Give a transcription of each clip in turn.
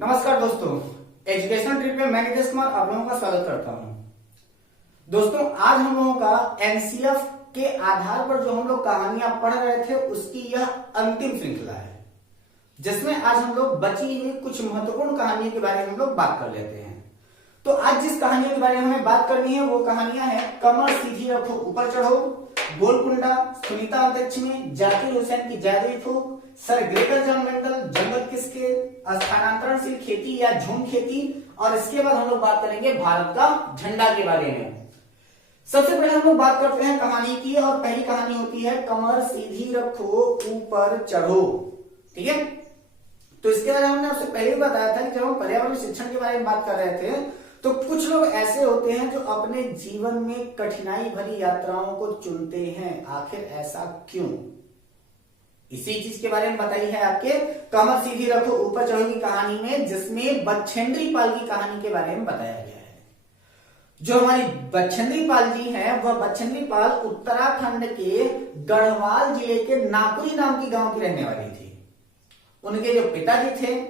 नमस्कार दोस्तों, educational trip में मैं नितेश कुमार आप लोगों का स्वागत करता हूं। दोस्तों, आज हम लोगों का एनसीएफ के आधार पर जो हम लोग कहानियां पढ़ रहे थे उसकी यह अंतिम श्रृंखला है, जिसमें आज हम लोग बची हुई कुछ महत्वपूर्ण कहानियों के बारे में हम लोग बात कर लेते हैं। तो आज जिस कहानियों के बारे में हमें बात करनी है वो कहानियां हैं कमर सीधी रखो ऊपर चढ़ो, गोलकुंडा, सुनीता अंतरिक्ष में, जाकिर हुसैन की जादुई फूक, सर ग्रेगर जॉन मेंडल, जंगल किसके, स्थानांतरणशील खेती या झूम खेती, और इसके बाद हम लोग बात करेंगे भारत का झंडा के बारे में। सबसे पहले हम लोग बात करते हैं कहानी की, और पहली कहानी होती है कमर सीधी रखो ऊपर चढ़ो। ठीक है, तो इसके बारे में हमने आपसे पहले भी बताया था कि जब हम पर्यावरण शिक्षण के बारे में बात कर रहे थे तो कुछ लोग ऐसे होते हैं जो अपने जीवन में कठिनाई भरी यात्राओं को चुनते हैं। आखिर ऐसा क्यों? इसी चीज के बारे में बताई है आपके कमर सीधी रखो ऊपर चढ़ो की कहानी में, जिसमें बछेंद्री पाल की कहानी के बारे में बताया गया है। जो हमारी बछेंद्री पाल जी हैं, वह बछेंद्री पाल उत्तराखंड के गढ़वाल जिले के नाकुरी नाम की गांव की रहने वाली थी। उनके जो पिताजी थे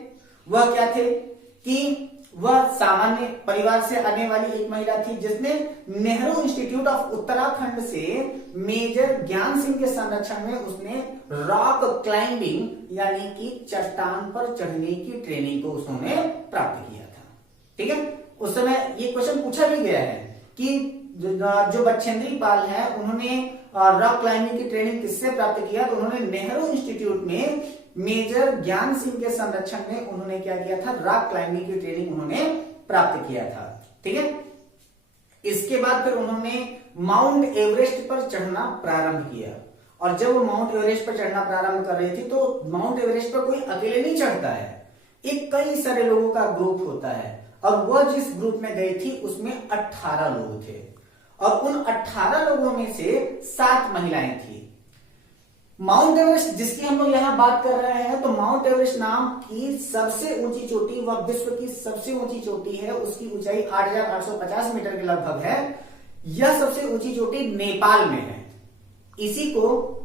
वह क्या थे कि वह सामान्य परिवार से आने वाली एक महिला थी, जिसने नेहरू इंस्टीट्यूट ऑफ उत्तराखंड से मेजर ज्ञान सिंह के संरक्षण में उसने रॉक क्लाइंबिंग यानी कि चट्टान पर चढ़ने की ट्रेनिंग को उसने प्राप्त किया था। ठीक है, उस समय ये क्वेश्चन पूछा भी गया है कि जो बछेंद्री पाल है उन्होंने रॉक क्लाइंबिंग की ट्रेनिंग किससे प्राप्त किया, तो उन्होंने नेहरू इंस्टीट्यूट में मेजर ज्ञान सिंह के संरक्षण में उन्होंने क्या किया था, रॉक क्लाइंबिंग की ट्रेनिंग उन्होंने प्राप्त किया था। ठीक है, इसके बाद फिर उन्होंने माउंट एवरेस्ट पर चढ़ना प्रारंभ किया, और जब वो माउंट एवरेस्ट पर चढ़ना प्रारंभ कर रही थी तो माउंट एवरेस्ट पर कोई अकेले नहीं चढ़ता है, एक कई सारे लोगों का ग्रुप होता है, और वह जिस ग्रुप में गई थी उसमें 18 लोग थे, और उन 18 लोगों में से 7 महिलाएं थी। माउंट एवरेस्ट जिसकी हम लोग यहां बात कर रहे हैं, तो माउंट एवरेस्ट नाम की सबसे ऊंची चोटी, वह विश्व की सबसे ऊंची चोटी है, उसकी ऊंचाई 8,850 मीटर के लगभग है। यह सबसे ऊंची चोटी नेपाल में है। इसी को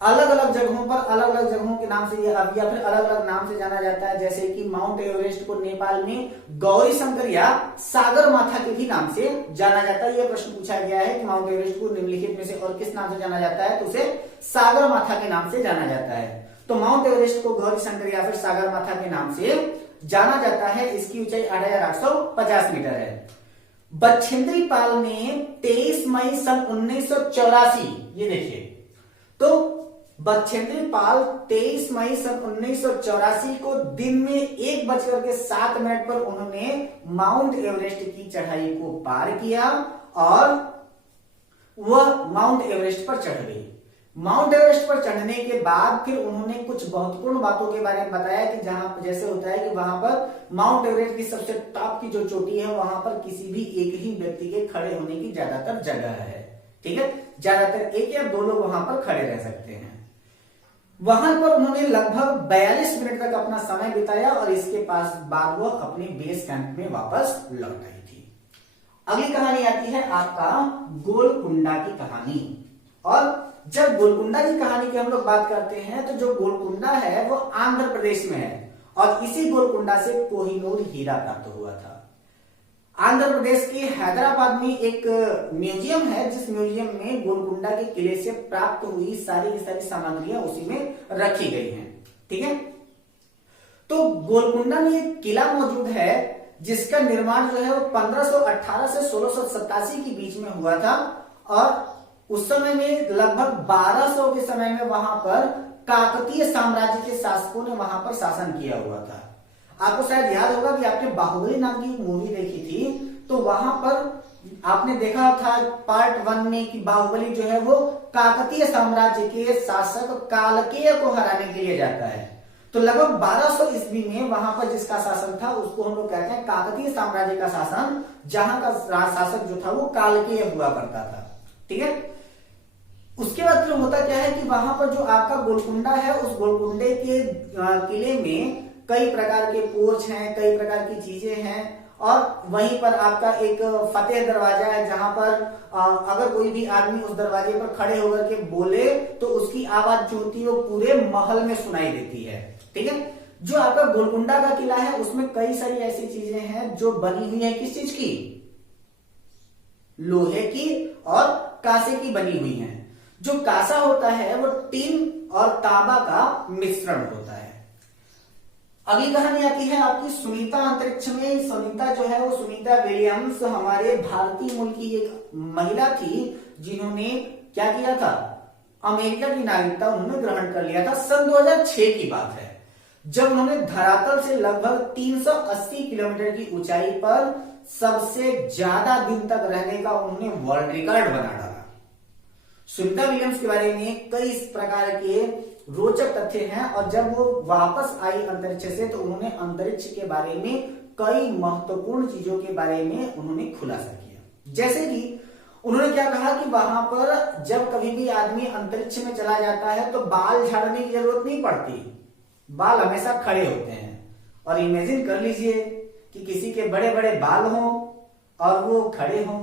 अलग अलग जगहों पर अलग अलग जगहों के नाम से या फिर अलग अलग नाम से जाना जाता है, जैसे कि माउंट एवरेस्ट को नेपाल में गौरी शंकर या सागर माथा के भी नाम से जाना जाता है। यह प्रश्न पूछा गया है कि माउंट एवरेस्ट को निम्नलिखित में से और किस नाम से जाना जाता है, तो उसे सागर माथा के नाम से जाना जाता है। तो माउंट एवरेस्ट को गौरी शंकर या फिर सागर माथा के नाम से जाना जाता है। इसकी ऊंचाई 8,850 मीटर है। बछेंद्री पाल ने 23 मई सन 1984, ये देखिए, तो बछेंद्री पाल 23 मई सन 1984 को दिन में 1:07 पर उन्होंने माउंट एवरेस्ट की चढ़ाई को पार किया और वह माउंट एवरेस्ट पर चढ़ गई। माउंट एवरेस्ट पर चढ़ने के बाद फिर उन्होंने कुछ महत्वपूर्ण बातों के बारे में बताया कि जहां जैसे होता है कि वहां पर माउंट एवरेस्ट की सबसे टॉप की जो चोटी है वहां पर किसी भी एक ही व्यक्ति के खड़े होने की ज्यादातर जगह है। ठीक है, ज्यादातर एक या 2 लोग वहां पर खड़े रह सकते हैं। वहां पर उन्होंने लगभग 42 मिनट तक अपना समय बिताया और इसके पास बाद वो अपने बेस कैंप में वापस लौट आई थी। अगली कहानी आती है आपका गोलकुंडा की कहानी। और जब गोलकुंडा की कहानी की हम लोग बात करते हैं तो जो गोलकुंडा है वो आंध्र प्रदेश में है, और इसी गोलकुंडा से कोहिनूर हीरा प्राप्त हुआ था। आंध्र प्रदेश के हैदराबाद में एक म्यूजियम है, जिस म्यूजियम में गोलकुंडा के किले से प्राप्त हुई सारी की सारी सामग्रियां उसी में रखी गई हैं। ठीक है, तो गोलकुंडा में एक किला मौजूद है जिसका निर्माण जो है वो 1518 से 1687 के बीच में हुआ था, और उस समय में लगभग 1200 के समय में वहां पर काकतीय साम्राज्य के शासकों ने वहां पर शासन किया हुआ था। आपको शायद याद होगा कि आपने बाहुबली नाम की मूवी देखी थी, तो वहां पर आपने देखा था पार्ट 1 में कि बाहुबली जो है वो काकतीय साम्राज्य के शासक कालकेय को हराने के लिए जाता है। तो लगभग 1200 ईस्वी में वहां पर जिसका शासन था उसको हम लोग कहते हैं काकतीय साम्राज्य का शासन, जहां का शासक जो था वो कालकेय हुआ करता था। ठीक है, उसके बाद फिर होता क्या है कि वहां पर जो आपका गोलकुंडा है, उस गोलकुंडे के किले में कई प्रकार के पोर्च हैं, कई प्रकार की चीजें हैं, और वहीं पर आपका एक फतेह दरवाजा है जहां पर अगर कोई भी आदमी उस दरवाजे पर खड़े होकर के बोले तो उसकी आवाज जो होती है वो पूरे महल में सुनाई देती है। ठीक है, जो आपका गोलकुंडा का किला है उसमें कई सारी ऐसी चीजें हैं जो बनी हुई है किस चीज की, लोहे की और कांसे की बनी हुई हैं। जो कांसा होता है वो टिन और तांबा का मिश्रण होता है। अगली कहानी आती है आपकी सुनीता अंतरिक्ष में। सुनीता जो है वो सुनीता विलियम्स हमारे भारतीय मूल की एक महिला थी जिन्होंने क्या किया था, अमेरिका की नागरिकता उन्होंने ग्रहण कर लिया था। सन 2006 की बात है जब उन्होंने धरातल से लगभग 380 किलोमीटर की ऊंचाई पर सबसे ज्यादा दिन तक रहने का उन्होंने वर्ल्ड रिकॉर्ड बना डाला। सुनीता विलियम्स के बारे में कई इस प्रकार के रोचक तथ्य हैं और जब वो वापस आई अंतरिक्ष से तो उन्होंने अंतरिक्ष के बारे में कई महत्वपूर्ण चीजों के बारे में उन्होंने खुलासा किया। जैसे कि उन्होंने क्या कहा कि वहां पर जब कभी भी आदमी अंतरिक्ष में चला जाता है तो बाल झाड़ने की जरूरत नहीं पड़ती, बाल हमेशा खड़े होते हैं। और इमेजिन कर लीजिए कि किसी के बड़े बड़े बाल हों और वो खड़े हों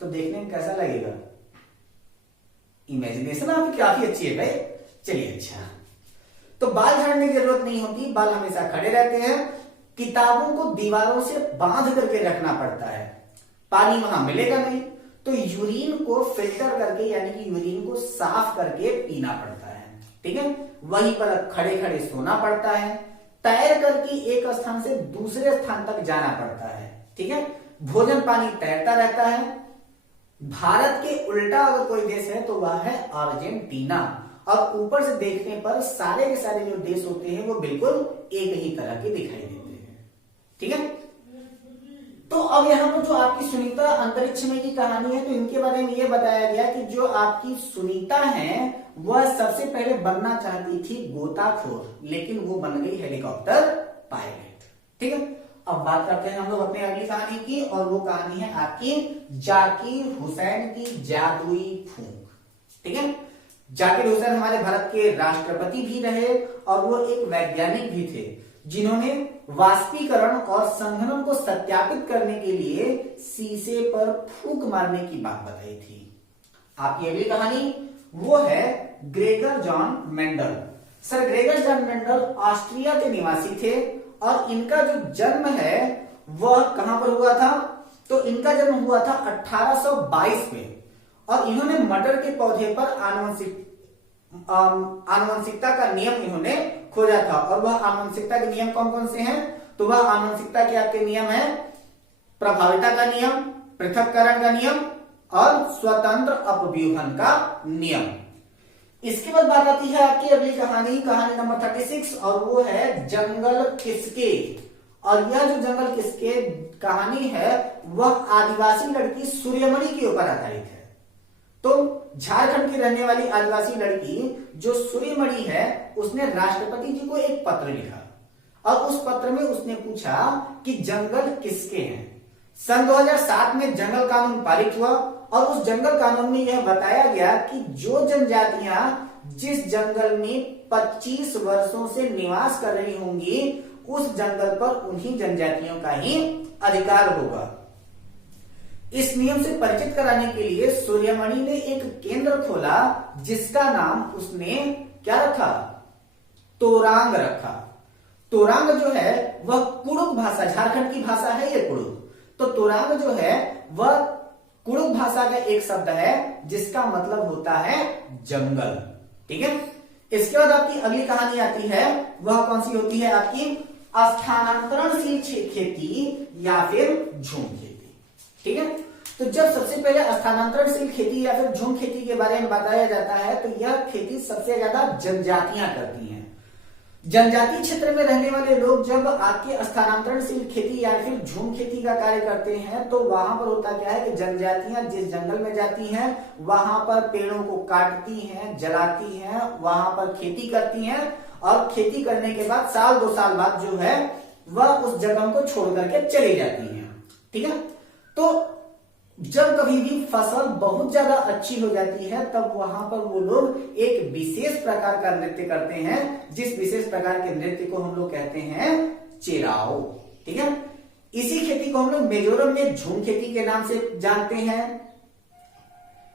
तो देखने में कैसा लगेगा। इमेजिनेशन आपकी काफी अच्छी है भाई। चलिए अच्छा, तो बाल झाड़ने की जरूरत नहीं होती, बाल हमेशा खड़े रहते हैं। किताबों को दीवारों से बांध करके रखना पड़ता है, पानी वहां मिलेगा नहीं तो यूरिन को फिल्टर करके यानी कि यूरिन को साफ करके पीना पड़ता है। ठीक है, वहीं पर खड़े खड़े सोना पड़ता है, तैर करके एक स्थान से दूसरे स्थान तक जाना पड़ता है। ठीक है, भोजन पानी तैरता रहता है। भारत के उल्टा अगर कोई देश है तो वह है अर्जेंटीना, और ऊपर से देखने पर सारे के सारे जो देश होते हैं वो बिल्कुल एक ही तरह के दिखाई देते हैं। ठीक है, तो अब यहाँ पर जो आपकी सुनीता अंतरिक्ष में की कहानी है तो इनके बारे में यह बताया गया कि जो आपकी सुनीता है वह सबसे पहले बनना चाहती थी गोताखोर, लेकिन वो बन गई हेलीकॉप्टर पायलट। ठीक है, अब बात करते हैं हम लोग अपनी अगली कहानी की, और वो कहानी है आपकी जाकिर हुसैन की जादुई फूंक। ठीक है, जाकिर हुसैन हमारे भारत के राष्ट्रपति भी रहे और वो एक वैज्ञानिक भी थे जिन्होंने वाष्पीकरण और संघनन को सत्यापित करने के लिए शीशे पर फूंक मारने की बात बताई थी। आपकी अगली कहानी वो है Gregor John Mendel. Sir Gregor John Mendel Austria के निवासी थे और इनका जो जन्म है वह कहां पर हुआ था, तो इनका जन्म हुआ था 1822 में और इन्होंने मटर के पौधे पर आनुवंशिकता का नियम इन्होंने खोजा था। और वह आनुवंशिकता के नियम कौन कौन से हैं, तो वह आनुवंशिकता के आपके नियम है प्रभाविता का नियम, पृथक्करण का नियम और स्वतंत्र अपव्यूहन का नियम। इसके बाद बात आती है आपकी अगली कहानी, कहानी नंबर 36, और वो है जंगल किसके। और यह जो जंगल किसके कहानी है वह आदिवासी लड़की सूर्यमणि के ऊपर आधारित है। तो झारखंड की रहने वाली आदिवासी लड़की जो सूर्यमणि है उसने राष्ट्रपति जी को एक पत्र लिखा और उस पत्र में उसने पूछा कि जंगल किसके हैं। सन 2007 में जंगल कानून पारित हुआ और उस जंगल कानून में यह बताया गया कि जो जनजातियां जिस जंगल में 25 वर्षों से निवास कर रही होंगी उस जंगल पर उन्हीं जनजातियों का ही अधिकार होगा। इस नियम से परिचित कराने के लिए सूर्यमणि ने एक केंद्र खोला जिसका नाम उसने क्या रखा, तोरांग रखा। तोरांग जो है वह कुड़ुक भाषा, झारखंड की भाषा है ये कुड़ुक, तो तोरांग जो है वह कुड़ुक भाषा का एक शब्द है जिसका मतलब होता है जंगल। ठीक है, इसके बाद आपकी अगली कहानी आती है, वह कौन सी होती है आपकी स्थानांतरणशील खेती या फिर झूम खेती। ठीक है, तो जब सबसे पहले स्थानांतरणशील खेती या फिर झूम खेती के बारे में बताया जाता है तो यह खेती सबसे ज्यादा जनजातियां करती हैं। जनजातीय क्षेत्र में रहने वाले लोग जब आपके स्थानांतरणशील खेती या फिर झूम खेती का कार्य करते हैं तो वहां पर होता क्या है कि जनजातियां जिस जंगल में जाती हैं वहां पर पेड़ों को काटती हैं, जलाती हैं, वहां पर खेती करती हैं और खेती करने के बाद साल 2 साल बाद जो है वह उस जगह को छोड़ करके चली जाती हैं। ठीक है, तो जब कभी भी फसल बहुत ज्यादा अच्छी हो जाती है तब वहां पर वो लोग एक विशेष प्रकार का नृत्य करते हैं, जिस विशेष प्रकार के नृत्य को हम लोग कहते हैं चेराओ। ठीक है, इसी खेती को हम लोग मिजोरम में झूम खेती के नाम से जानते हैं,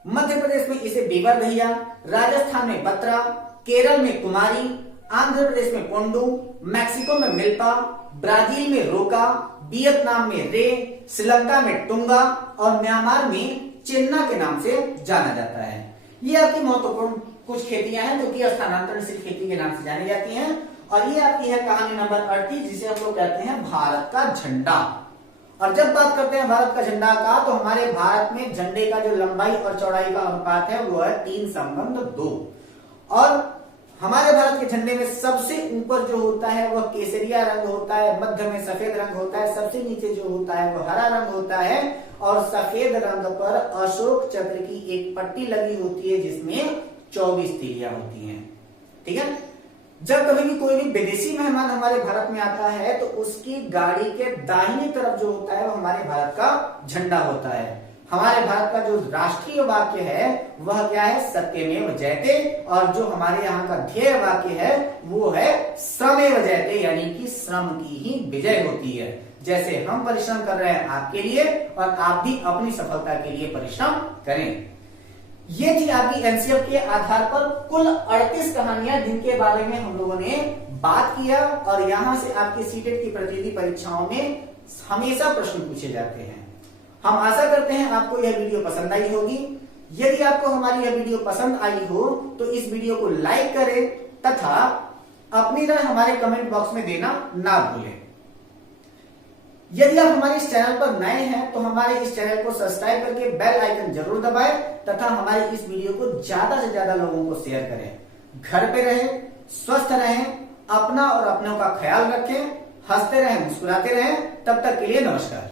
मध्य प्रदेश में इसे बीबर दहिया, राजस्थान में बत्रा, केरल में कुमारी आंध्र प्रदेश में पोंडू, मैक्सिको में मिल्पा, ब्राजील में रोका, वियतनाम में रे, श्रीलंका में टुंगा और म्यांमार में चेन्ना के नाम से जाना जाता है। ये आपकी महत्वपूर्ण कुछ खेतियां हैं जो कि स्थानांतरणशील खेती के नाम से जानी जाती हैं। और ये आपकी है कहानी नंबर 38, जिसे हम लोग कहते हैं भारत का झंडा। और जब बात करते हैं भारत का झंडा का, तो हमारे भारत में झंडे का जो लंबाई और चौड़ाई का अनुपात है वो है 3:2। और हमारे भारत के झंडे में सबसे ऊपर जो होता है वह केसरिया रंग होता है, मध्य में सफेद रंग होता है, सबसे नीचे जो होता है वह हरा रंग होता है और सफेद रंग पर अशोक चक्र की एक पट्टी लगी होती है जिसमें 24 तीलियां होती हैं। ठीक है। जब कभी भी कोई भी विदेशी मेहमान हमारे भारत में आता है तो उसकी गाड़ी के दाहिनी तरफ जो होता है वो हमारे भारत का झंडा होता है। हमारे भारत का जो राष्ट्रीय वाक्य है वह क्या है? सत्यमेव जयते। और जो हमारे यहाँ का ध्येय वाक्य है वो है श्रमेव जयते, यानी कि श्रम की ही विजय होती है। जैसे हम परिश्रम कर रहे हैं आपके लिए और आप भी अपनी सफलता के लिए परिश्रम करें। ये थी आपकी एनसीएफ के आधार पर कुल 38 कहानियां जिनके बारे में हम लोगों ने बात किया। और यहां से आपके सीटेट की प्रतियोगी परीक्षाओं में हमेशा प्रश्न पूछे जाते हैं। हम आशा करते हैं आपको यह वीडियो पसंद आई होगी। यदि आपको हमारी यह वीडियो पसंद आई हो तो इस वीडियो को लाइक करें तथा अपनी राय हमारे कमेंट बॉक्स में देना ना भूलें। यदि आप हमारे इस चैनल पर नए हैं तो हमारे इस चैनल को सब्सक्राइब करके बेल आइकन जरूर दबाएं तथा हमारे इस वीडियो को ज्यादा से ज्यादा लोगों को शेयर करें। घर पे रहें, स्वस्थ रहें, अपना और अपनों का ख्याल रखें, हंसते रहें, मुस्कुराते रहें। तब तक के लिए नमस्कार।